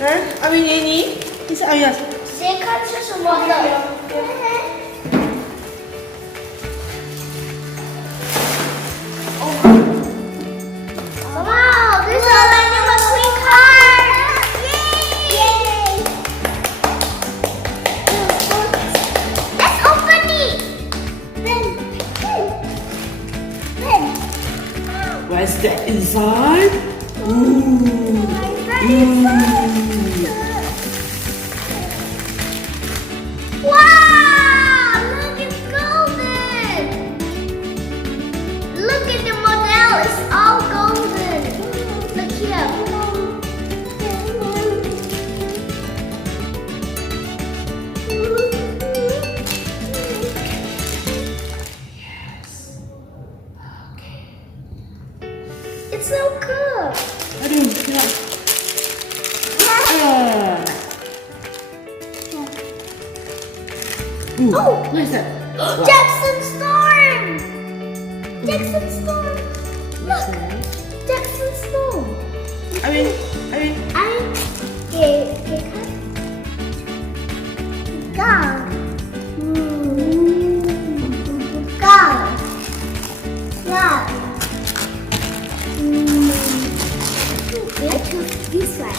阿明你，你是哎呀，先看是什么的。Wow, this is a new Mcqueen card! Yay! Let's open it! What's that inside? Ooh. Wow! Look, it's golden! Look at the model, it's all golden. Look here. Yes. Okay. It's so cool. Aduh, kenapa? Oh, what is that? Jackson Storm! Jackson Storm! Look! Jackson Storm! I mean, Okay, go! Go! Wow! I took this one.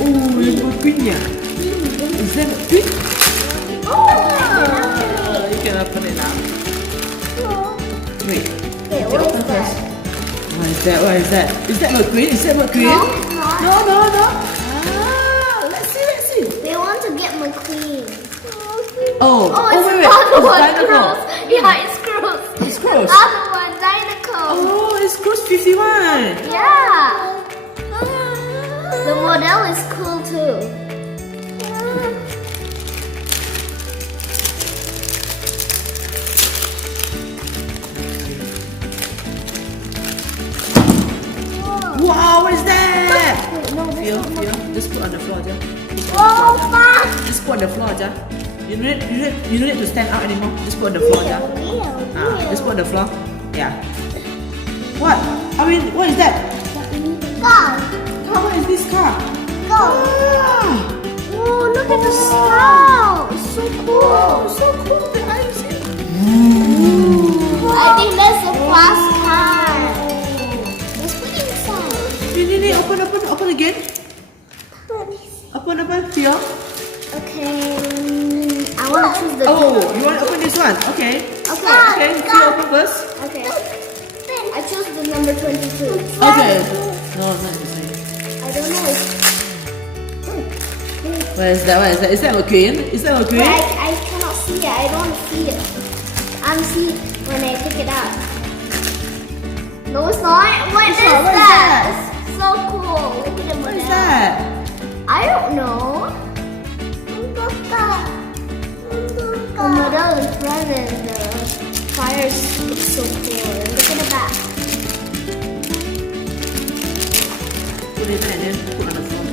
oh, it's Mcqueen ya? Is that Mcqueen? You can open it now. Wait. Okay, what is that? What is that? What is that? Is that Mcqueen? Is that Mcqueen? No, it's not. No. Ah, let's see. They want to get Mcqueen. Oh, it's wait. another one, It's Gross. Dinoco. Yeah, it's Gross. It's Gross. Another one, Dinoco. Oh, it's Gross 51. Yeah. The model is cool too. Wow, what is that? Wait, no, this Feel. one. Just put on the floor, Jah. Oh, fuck. Just put on the floor, Jah. You don't need to stand out anymore. Just put on the floor, Jah. Just put on the floor. Yeah. What? I mean, what is that? Go. What is this car? Go. Ah, Oh, look at the straw. It's so cool. so cool. The eyes. I think that's a fast car. Let's put it inside. Ni, open again. Open, Theo. Okay, I want to choose the Oh, you want to open this one? Okay. Okay. Theo, open first. Okay. I chose the number 22. Okay. No, not this one. I don't know. What is that? Is that Mcqueen? Is that Mcqueen? I cannot see it. I don't see it. I'm see it when I take it out. No, it's not. What is that? It's so cool. Look at the What model. is that? I don't know. The model in front and the fires look so cool. Look at the back. Put it there and then put on the floor.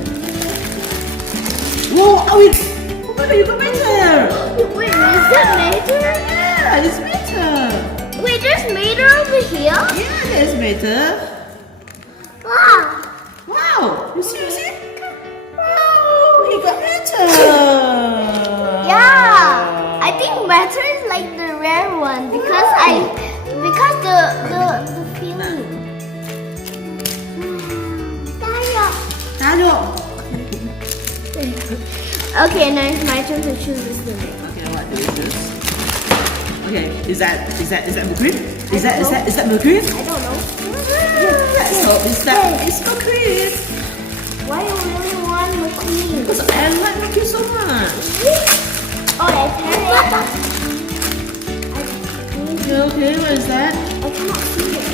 Whoa, Audwin! Oh my god, you got meter! Wait, is that Mater? Yeah, it's meter! Wait, there's Mater over here? Yeah, there's meter. Wow. Wow, you see? Wow, you got meter! Yeah, I think Mater is like the rare one because the feeling. Hallo! Okay, now it's my turn to choose this thing. Okay, what do we choose? Okay, is that Mcqueen? Is that Mcqueen? I don't know. Let's hope it's Mcqueen. Why you really want Mcqueen? Because I like Mcqueen so much. Oh, I carry Okay, what is that? I cannot see it.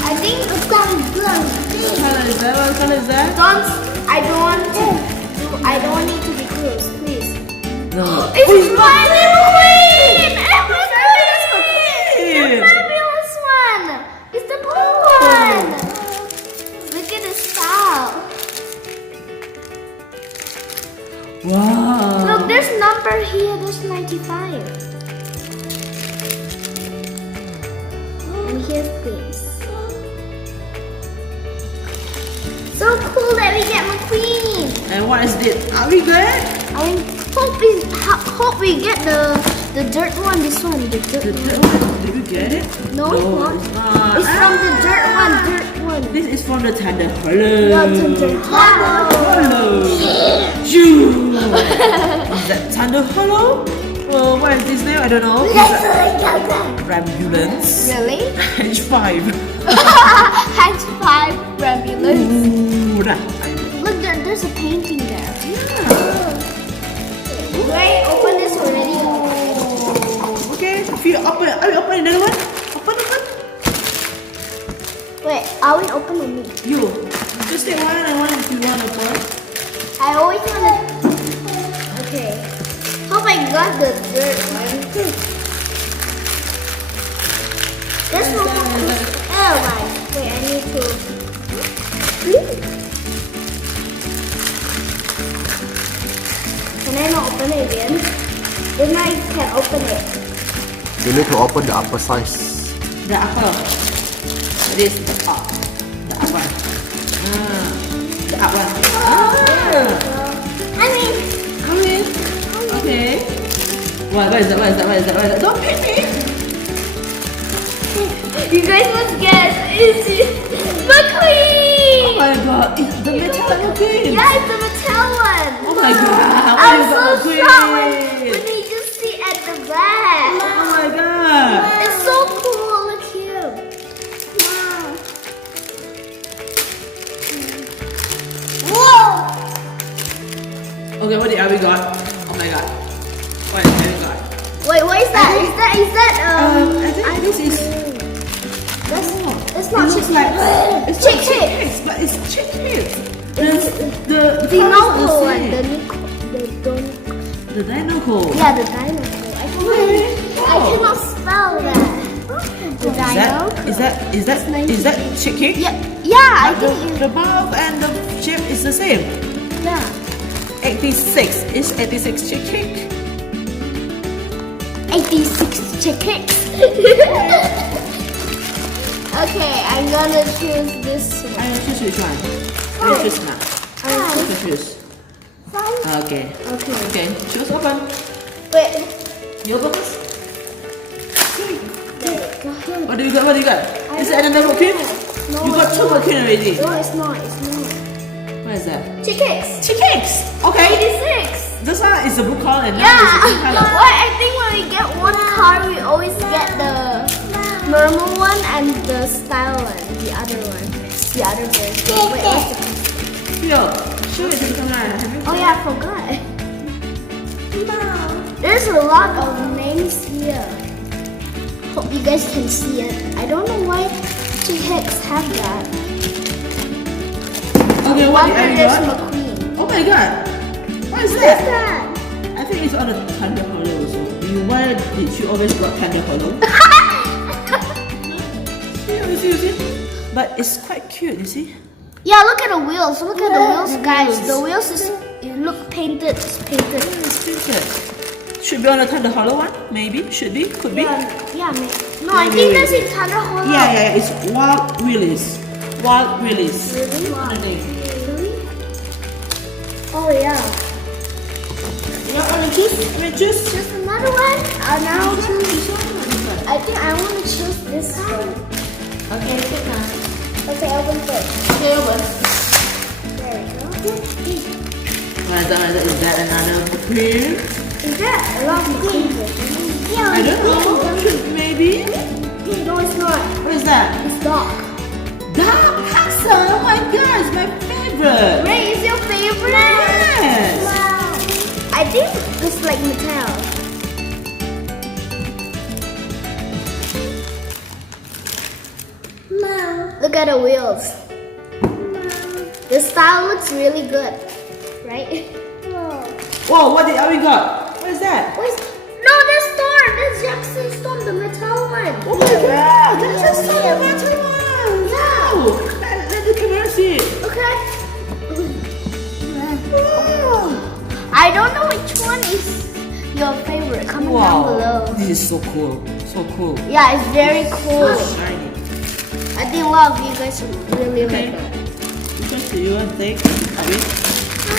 I think it's got blood. What color is that? What color is that? I don't want it to be close, please. No. It's my Mcqueen! Mcqueen! The fabulous one! It's the blue one! Look at the style. Wow. Look, there's number here. There's 95. And here's this. what is it? Are we good? I mean, hope we get the dirt one. This one, the dirt one. Did you get it? No, it's not. It's from the dirt one. This is from the Tender Hallo. Hello. Shoo. Is that Tender Hallo? Well, what is this name? I don't know. Ambulance. Really? H5. H5 ambulance. Ooh, right. Look, there's a painting there. Yeah. Wait, open this already. Okay, if you open, are we opening another one? Open. Wait, are we open or me? You. Just take one and one if you want to open. I always want to. Okay. Hope I got the dirt one. This one. Oh my. Wait, I need to. Can I not open it again? Then I can open it. You need to open the upper size. The upper. This the up. The up one. The up one. I mean. Okay. What is that? Don't pick me. You guys must guess. It's Oh Mcqueen. my god, it's the metal Mcqueen. Yeah, it's the metal one. Oh my god, I'm what so is the shocked Mcqueen? when you just see at the back. Oh my god. It's so cool. Look here. Wow. Whoa. Okay, what have we got? Oh my god. What have we got? Wait, what is that? Is that I think this is. That's not It looks chicken. like it's Chick not hits. hits, but it's chick hits. The colors are Noco the one. same. The dinoco. Yeah, the dinoco. I cannot spell that. The dino. Is that chick cake? Yeah, I think The mouth and the shape is the same. yeah. 86 is 86 chick cake. 86 chickens. Okay, I'm gonna choose this one. I will choose which one. I will choose now. I will choose. Okay. Okay. Choose open. Wait. You open first. There we go. What do you got? Is it another Mcqueen? No, You got two Mcqueen already. No, it's not. What is that? Chickens. Chick cakes. Okay. 86. This one is the blue color and Yeah. that is the green color. Well, I think when we get one car, we always get the normal one and the style one. The other one. The other version. Wait, what's the Here, show it to the camera. Have you? Oh yeah, I forgot. There's a lot of names here. Hope you guys can see it. I don't know why chickens have that. Okay, what Wonder have you there's got? Mcqueen. Oh my god. What is What's that? that? I think it's on the Tender Hallo also. Why did you always got Tender Hallo? You see? But it's quite cute, you see? Yeah, look at the wheels. Look at the wheels, the guys. wheels. The wheels is look painted. It's painted. It's painted. Should be on the Tender Hallo one, maybe. Should be, could be. Yeah, no, I think that's in Thunder Hollow. Yeah, it's Wild Willis. Wild Willis. Really? Really? Oh yeah. You want to choose? Just another one. Now choose. I think I want to choose this one. Okay, take now. Okay, open first. Okay, open. There we go. Is that another Mcqueen? Is that a lot of green? Yeah. I don't know. Maybe. No, it's not. What is that? It's dog. Dark Castle. Oh my god, it's my favorite. Ray, is your favorite? Yes. Wow. I think it's like Mattel. Look at the wheels. The style looks really good, right? Whoa, what have we got? What is that? No, this Storm. This Jackson Storm, the metal one. Oh my god, that's a solid metal one. Yeah. Wow. Let the camera see it. Okay. Wow. I don't know which one is your favorite. Comment down below. This is so cool. So cool. Yeah, it's very cool. So shiny. I think a lot of you guys really like Okay. it. Which one do you want to take? Are we? I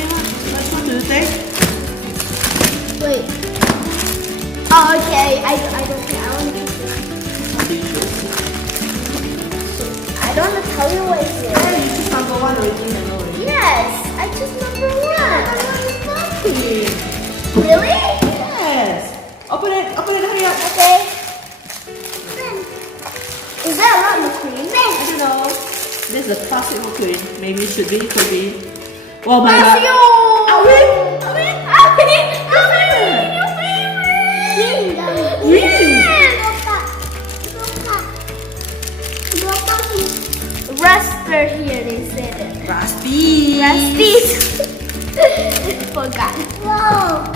Which one do you take? Wait. Oh, okay. I don't care. I want to pick this. What do you choose? I don't want to tell you what it is. Yeah, you choose number 1 already. I know already. Yes, I choose number 1. Okay. Really? Yes. Open it, hurry up. Okay. Is that a lot of cream? I don't know. This is a classic Mcqueen. Maybe it should be, could be. Oh my That's you. god. Audwin! Raster here, they said it. Rusty. Forgot. Wow.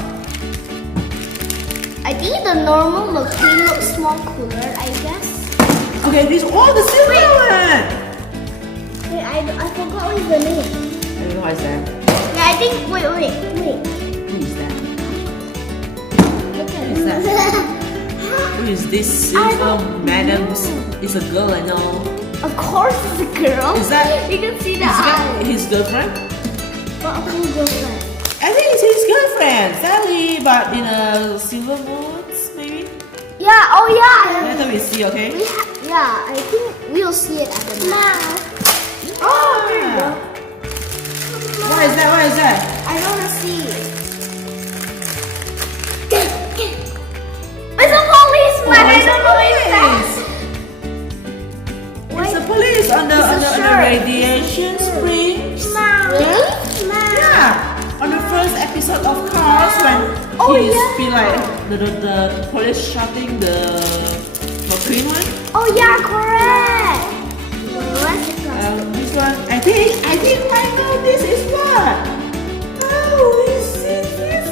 I think the normal Mcqueen looks more cooler, I guess. Okay, these are all the silver one. Wait, I forgot what is the name. I don't know what is that. Yeah, I think, wait. Who is that? Look at Who is that? Who is this silver madam? It's a girl, I know. Of course it's a girl. Is that- You can see the Is eyes. that his girlfriend? But who's girlfriend? I think it's his girlfriend, Sally, but in a silver boots, maybe? Yeah, oh yeah. Later we see, okay? Yeah, I think we'll see it at the mouth. Oh! What is that? What is that? I don't want to see it. It's a policeman. I don't know what it is. It's the police on the shirt. radiation spring. Really? Yeah. On the first episode of Cars when he's feel like the police shooting the Mcqueen one. Oh yeah, correct. This one, I think I know this is what. Oh, is it this?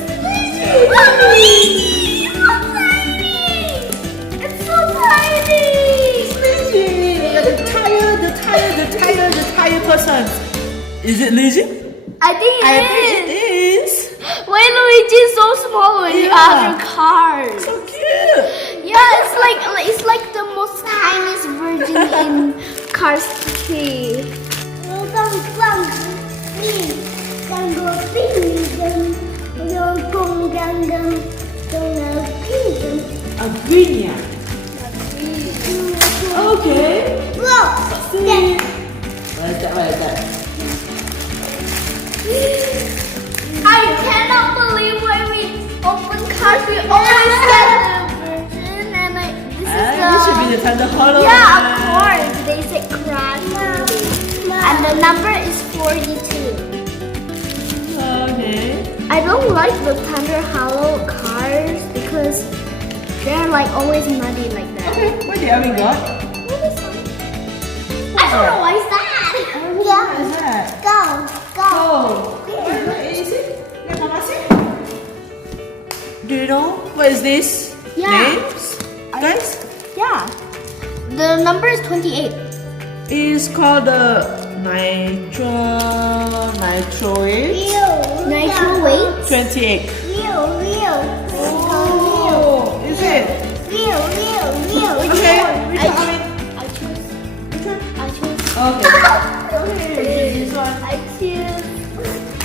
It's so tiny. The tire person. Is it Luigi? I think I it think it is. is. Why Luigi is so small when you Yeah. have your cars? So cute. Yeah, it's like the most tiniest version in Cars 3. A green one. Okay. See. What is that? What is that? I cannot believe when we open Cars, we always get the version, and this is This should be the Thunder Hollow. yeah, of course. They say Crash movie. And the number is 42. Okay. I don't like the Thunder Hollow cars because they're like always muddy like that. Okay. What have we got? I don't know why is that. What is that? Go. Oh. What is it? Let Mama see. Do you know what is this? Yeah. Names? Guys? Yeah. The number is 28. It's called the Nitro weight. Nitro weight? 28. Oh, is it? Okay. Which one? I choose. Which one? I choose. Okay. Okay. This one. I choose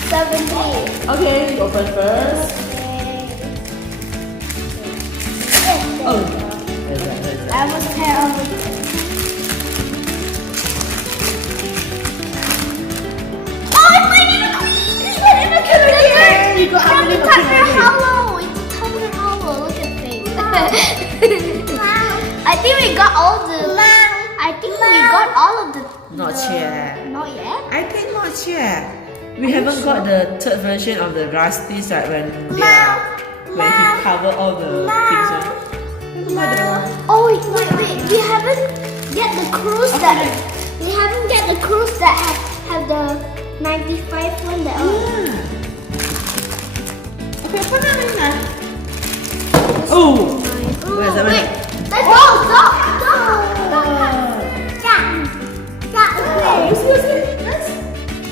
70. Okay. You open first. Oh. Where's that? I was terrible. Oh, it's like in a Yeah, you got how many Thunder Mcqueen already? Hollow. It's a Thunder Hollow. Look at face. I think we got all the. I think we got all of the. Not yet. Not yet. I think not yet. We haven't got the third version of the Rusty side when he cover all the things. Oh wait. We haven't get the cruise that. We haven't get the cruise that have the 95 one that. Okay, put that in there. Oh. Where's that one? Wait. Let's go.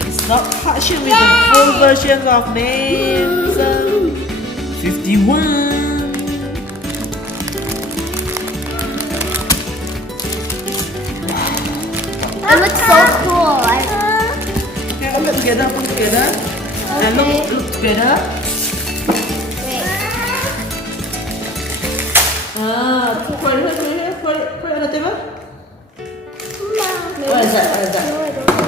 It's not touching with the full version of names. 51. It looks so cool. Okay, put it together. And look together. Wait. Put it on the table. Mom. What is that? What is that? No, I don't know.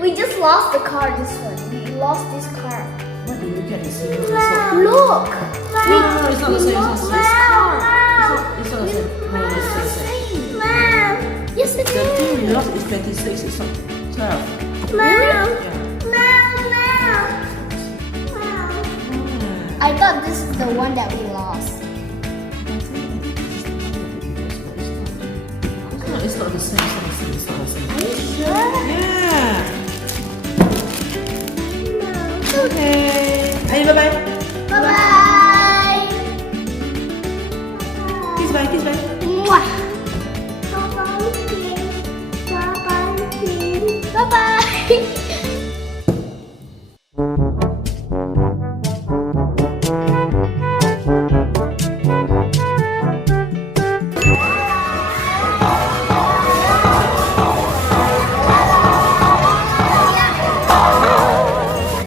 We just lost the card. This one. We lost this card. What did you get? This one? Look. No, it's not the same. It's not the same. Mom. It's not the same. No, it's not the same. Mom. Yes, it The thing is. we lost is 26. It's not 12. Mom. Yeah. I thought this is the one that we lost. It's not the same. It's not the same. Are you sure? Yeah. Okay. Ayo, bye-bye. Bye-bye. Kiss bye, kiss bye. Mwah. Bye-bye.